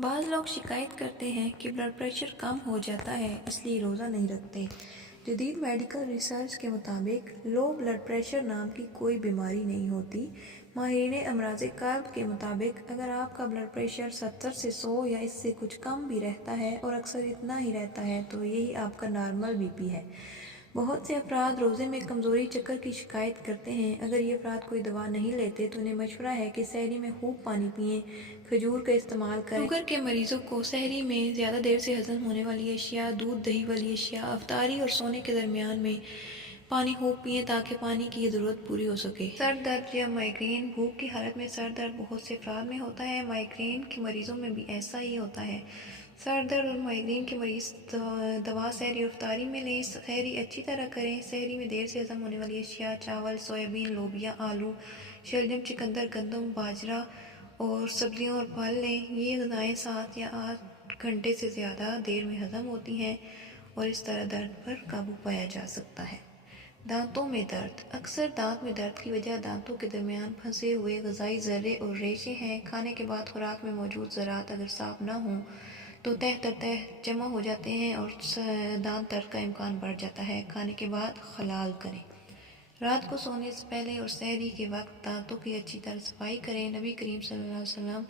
بعض لوگ شکایت کرتے ہیں کہ بلڈ پریشر کم ہو جاتا ہے اس لیے روزہ نہیں رکھتے۔ جدید میڈیکل ریسرچ کے مطابق لو بلڈ پریشر نام کی کوئی بیماری نہیں ہوتی۔ ماہرین امراض قلب کے مطابق اگر آپ کا بلڈ پریشر 70 سے 100 یا اس سے کچھ کم بھی رہتا ہے اور اکثر اتنا ہی رہتا ہے تو یہی آپ کا نارمل بی پی ہے۔ بہت سے افراد روزے میں کمزوری چکر کی شکایت کرتے ہیں۔ اگر یہ افراد کوئی دوا نہیں لیتے تو انہیں مشورہ ہے کہ سحری میں خوب پانی پئیں، کھجور کا استعمال کریں۔ شوگر کے مریضوں کو سحری میں زیادہ دیر سے ہضم ہونے والی اشیاء، دودھ دہی والی اشیاء، افطاری اور سونے کے درمیان میں پانی خوب پئیں تاکہ پانی کی یہ ضرورت پوری ہو سکے۔ سر درد یا مائیگرین۔ بھوک کی حالت میں سر درد بہت سے افراد میں ہوتا ہے۔ مائیگرین کے مریضوں میں بھی ایسا ہی ہوتا ہے۔ سر درد اور مائیگرین کے مریض دوا سحری اور افطاری میں لیں۔ سحری اچھی طرح کریں۔ سحری میں دیر سے ہضم ہونے والی اشیاء چاول، سویابین، لوبیا، آلو، شلجم، چقندر، گندم، باجرہ اور سبزیاں اور پھل لیں۔ یہ غذائیں 7 یا 8 گھنٹے سے زیادہ دیر میں ہضم ہوتی ہیں اور اس طرح درد پر قابو پایا جا سکتا ہے۔ دانتوں میں درد۔ اکثر دانت میں درد کی وجہ دانتوں کے درمیان پھنسے ہوئے غذائی ذرے اور ریشے ہیں۔ کھانے کے بعد خوراک میں موجود ذرات اگر صاف نہ ہوں تو تہہ در تہہ جمع ہو جاتے ہیں اور دانت درد کا امکان بڑھ جاتا ہے۔ کھانے کے بعد خلال کریں۔ رات کو سونے سے پہلے اور سحری کے وقت دانتوں کی اچھی طرح صفائی کریں۔ نبی کریم صلی اللہ علیہ وسلم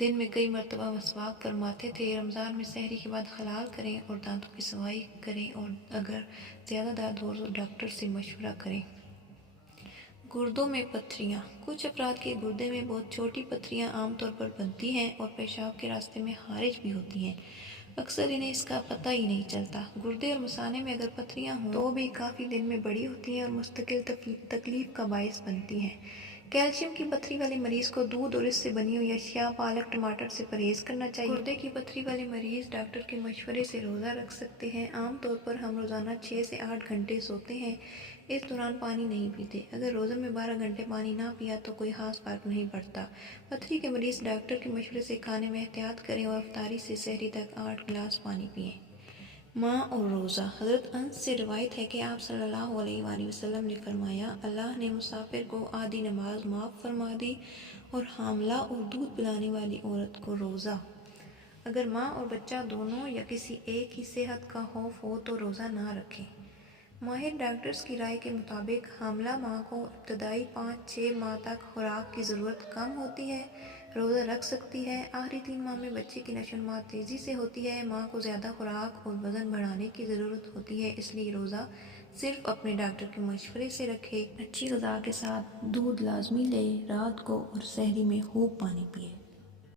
دن میں کئی مرتبہ مسواک فرماتے تھے۔ رمضان میں سحری کے بعد خلال کریں اور دانتوں کی صفائی کریں اور اگر زیادہ درد ہو تو ڈاکٹر سے مشورہ کریں۔ گردوں میں پتھریاں۔ کچھ افراد کے گردے میں بہت چھوٹی پتھریاں عام طور پر بنتی ہیں اور پیشاب کے راستے میں خارج بھی ہوتی ہیں۔ اکثر انہیں اس کا پتہ ہی نہیں چلتا۔ گردے اور مثانے میں اگر پتھریاں ہوں تو بھی کافی دن میں بڑی ہوتی ہیں اور مستقل تکلیف کا باعث بنتی ہیں۔ کیلشیم کی پتھری والے مریض کو دودھ اور اس سے بنی ہوئی اشیاء، پالک، ٹماٹر سے پرہیز کرنا چاہیے۔ گردے کی پتھری والے مریض ڈاکٹر کے مشورے سے روزہ رکھ سکتے ہیں۔ عام طور پر ہم روزانہ 6 سے 8 گھنٹے سوتے ہیں۔ اس دوران پانی نہیں پیتے۔ اگر روزے میں 12 گھنٹے پانی نہ پیا تو کوئی خاص فرق نہیں پڑتا۔ پتھری کے مریض ڈاکٹر کے مشورے سے کھانے میں احتیاط کریں اور افطاری سے سحری تک 8 گلاس پانی پئیں۔ ماں اور روزہ۔ حضرت انس سے روایت ہے کہ آپ صلی اللہ علیہ وآلہ وسلم نے فرمایا، اللہ نے مسافر کو آدھی نماز معاف فرما دی اور حاملہ اور دودھ پلانے والی عورت کو روزہ۔ اگر ماں اور بچہ دونوں یا کسی ایک کی صحت کا خوف ہو تو روزہ نہ رکھیں۔ ماہر ڈاکٹرز کی رائے کے مطابق حاملہ ماں کو ابتدائی 5-6 ماہ تک خوراک کی ضرورت کم ہوتی ہے، روزہ رکھ سکتی ہے۔ آخری 3 ماہ میں بچے کی نشو و نما تیزی سے ہوتی ہے، ماں کو زیادہ خوراک اور وزن بڑھانے کی ضرورت ہوتی ہے، اس لیے روزہ صرف اپنے ڈاکٹر کے مشورے سے رکھے۔ اچھی غذا کے ساتھ دودھ لازمی لیں۔ رات کو اور سحری میں خوب پانی پئیں۔